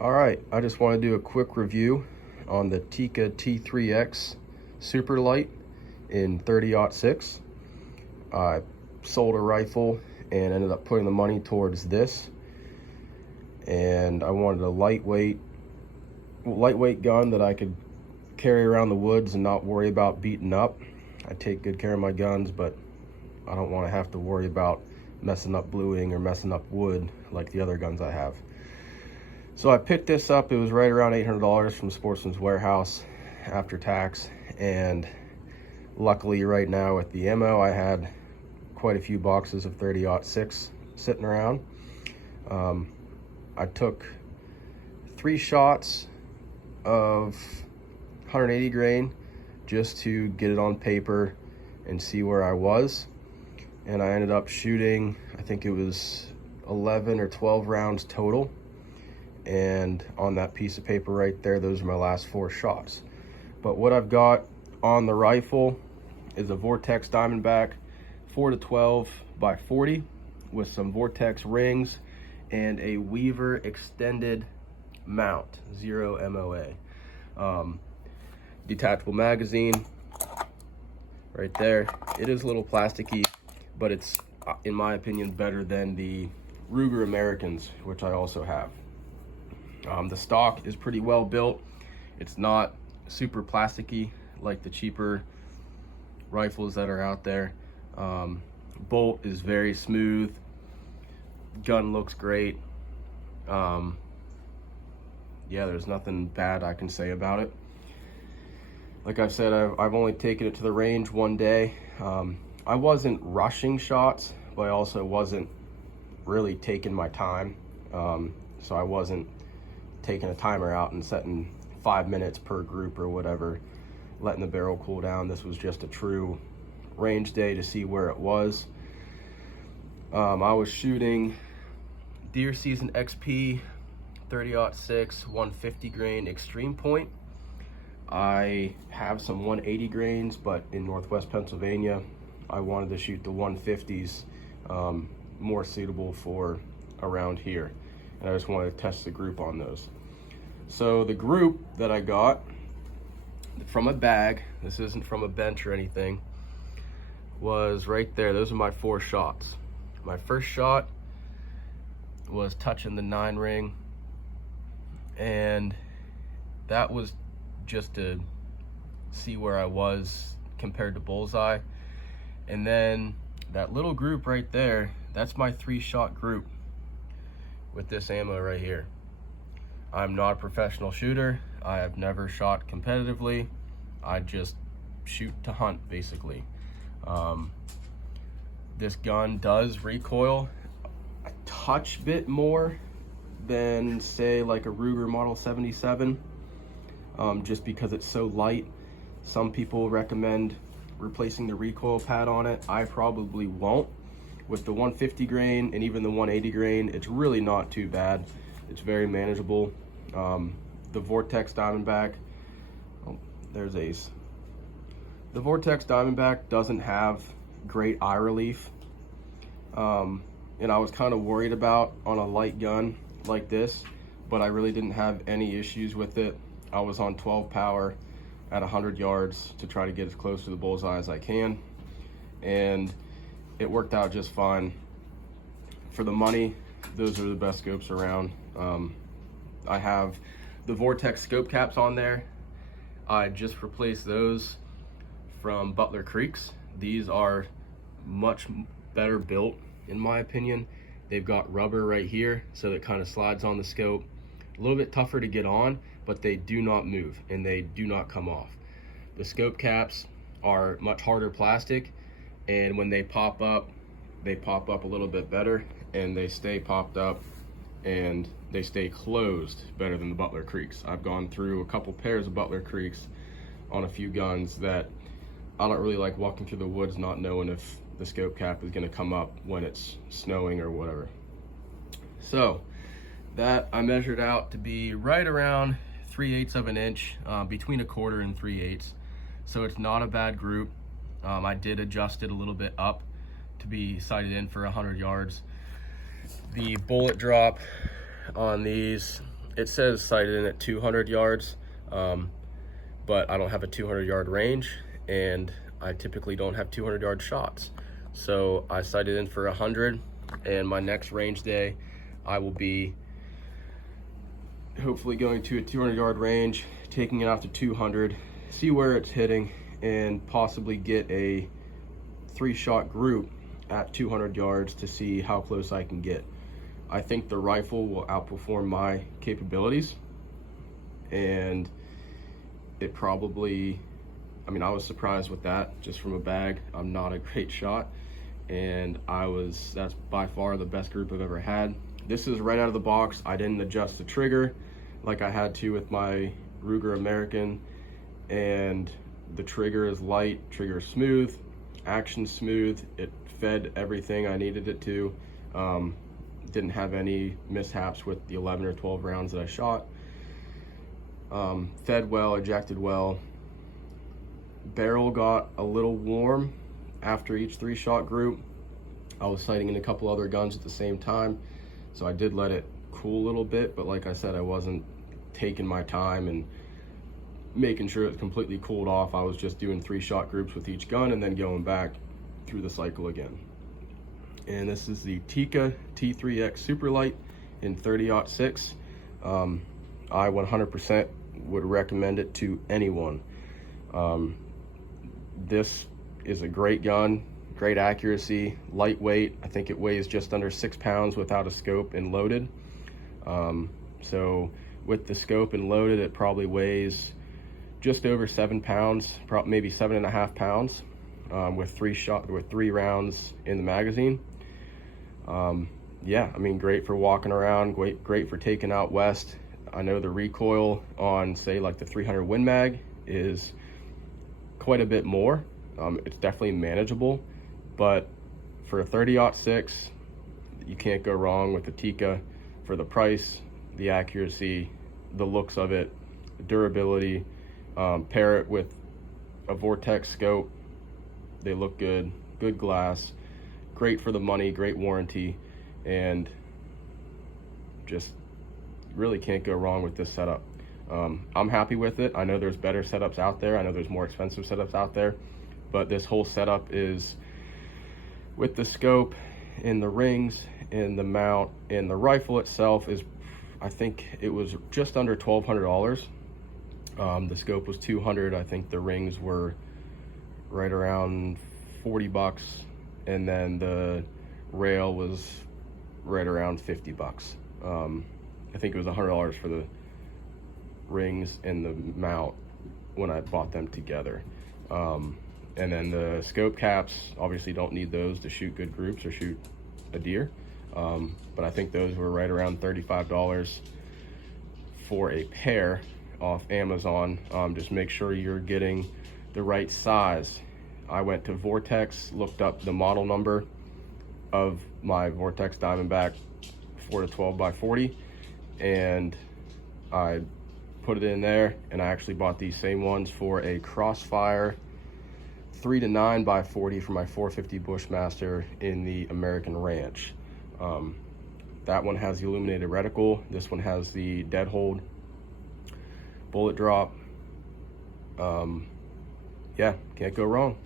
All right, I just want to do a quick review on the Tikka T3x Super Light in 30-06. I sold a rifle and ended up putting the money towards this. And I wanted a lightweight gun that I could carry around the woods and not worry about beating up. I take good care of my guns, but I don't want to have to worry about messing up bluing or messing up wood like the other guns I have. So I picked this up. It was right around $800 from Sportsman's Warehouse after tax. And luckily right now with the ammo, I had quite a few boxes of 30-06 sitting around. I took 3 shots of 180 grain just to get it on paper and see where I was. And I ended up shooting, I think it was 11 or 12 rounds total. And on that piece of paper right there, those are my last 4 shots. But what I've got on the rifle is a Vortex Diamondback 4-12 by 40 with some Vortex rings and a Weaver extended mount, 0 MOA. Detachable magazine right there. It is a little plasticky, but it's, in my opinion, better than the Ruger Americans, which I also have. The stock is pretty well built. It's not super plasticky like the cheaper rifles that are out there. Bolt is very smooth. Gun looks great. Yeah, there's nothing bad I can say about it. Like I said, I've only taken it to the range one day. I wasn't rushing shots, but I also wasn't really taking my time. So I wasn't taking a timer out and setting 5 minutes per group or whatever, letting the barrel cool down. This was just a true range day to see where it was. I was shooting Deer Season XP 30-06 150 grain extreme point. I have some 180 grains, but in Northwest Pennsylvania, I wanted to shoot the 150s, more suitable for around here. And I just wanted to test the group on those. So the group that I got from a bag, this isn't from a bench or anything, was right there. Those are my 4 shots. My first shot was touching the 9 ring, and that was just to see where I was compared to bullseye. And then that little group right there, that's my 3-shot group with this ammo right here. I'm not a professional shooter. I have never shot competitively. I just shoot to hunt, basically. This gun does recoil a touch bit more than, say, like a Ruger Model 77, just because it's so light. Some people recommend replacing the recoil pad on it. I probably won't. With the 150 grain and even the 180 grain, it's really not too bad. It's very manageable. The Vortex Diamondback, oh, there's Ace. The Vortex Diamondback doesn't have great eye relief. And I was kind of worried about on a light gun like this, but I really didn't have any issues with it. I was on 12 power at 100 yards to try to get as close to the bullseye as I can. And it worked out just fine. For the money, those are the best scopes around. I have the Vortex scope caps on there. I just replaced those from Butler Creeks. These are much better built, in my opinion. They've got rubber right here, so it kind of slides on the scope. A little bit tougher to get on, but they do not move and they do not come off. The scope caps are much harder plastic, and when they pop up a little bit better, and they stay popped up and they stay closed better than the Butler Creeks. I've gone through a couple pairs of Butler Creeks on a few guns that I don't really like walking through the woods not knowing if the scope cap is going to come up when it's snowing or whatever. So that I measured out to be right around 3/8 of an inch, between 1/4 and 3/8. So it's not a bad group. I did adjust it a little bit up to be sighted in for 100 yards. The bullet drop on these it says sighted in at 200 yards, but I don't have a 200-yard range, and I typically don't have 200-yard shots. So I sighted in for 100, and my next range day, I will be hopefully going to a 200-yard range, taking it out to 200, see where it's hitting, and possibly get a 3-shot group at 200 yards to see how close I can get. I think the rifle will outperform my capabilities, and it probably, I mean, I was surprised with that just from a bag. I'm not a great shot, and that's by far the best group I've ever had. This is right out of the box. I didn't adjust the trigger like I had to with my Ruger American, and the trigger is light, trigger is smooth, action smooth. It fed everything I needed it to. Didn't have any mishaps with the 11 or 12 rounds that I shot. Fed well, ejected well. Barrel got a little warm after each 3-shot group. I was sighting in a couple other guns at the same time, so I did let it cool a little bit, but like I said, I wasn't taking my time and making sure it completely cooled off. I was just doing 3-shot groups with each gun and then going back through the cycle again. And this is the Tikka T3x Superlight in 30-06. I 100% would recommend it to anyone. This is a great gun, great accuracy, lightweight. I think it weighs just under 6 pounds without a scope and loaded. So with the scope and loaded, it probably weighs just over 7 pounds, maybe 7.5 pounds, with 3 rounds in the magazine. Yeah, I mean, great for walking around, great for taking out west. I know the recoil on, say, like the 300 Win Mag is quite a bit more. It's definitely manageable, but for a 30-06, you can't go wrong with the Tikka. For the price, the accuracy, the looks of it, the durability, pair it with a Vortex scope, they look good, good glass, great for the money, great warranty, and just really can't go wrong with this setup. I'm happy with it. I know there's better setups out there. I know there's more expensive setups out there, but this whole setup is with the scope and the rings and the mount and the rifle itself is, I think it was just under $1,200. The scope was $200. I think the rings were right around $40, and then the rail was right around $50. I think it was $100 for the rings and the mount when I bought them together. And then the scope caps, obviously don't need those to shoot good groups or shoot a deer. But I think those were right around $35 for a pair off Amazon. Just make sure you're getting the right size. I went to Vortex, looked up the model number of my Vortex Diamondback 4-12x40, and I put it in there, and I actually bought these same ones for a Crossfire 3-9x40 for my 450 Bushmaster in the American Ranch. That one has the illuminated reticle. This one has the dead hold, bullet drop. Yeah, can't go wrong.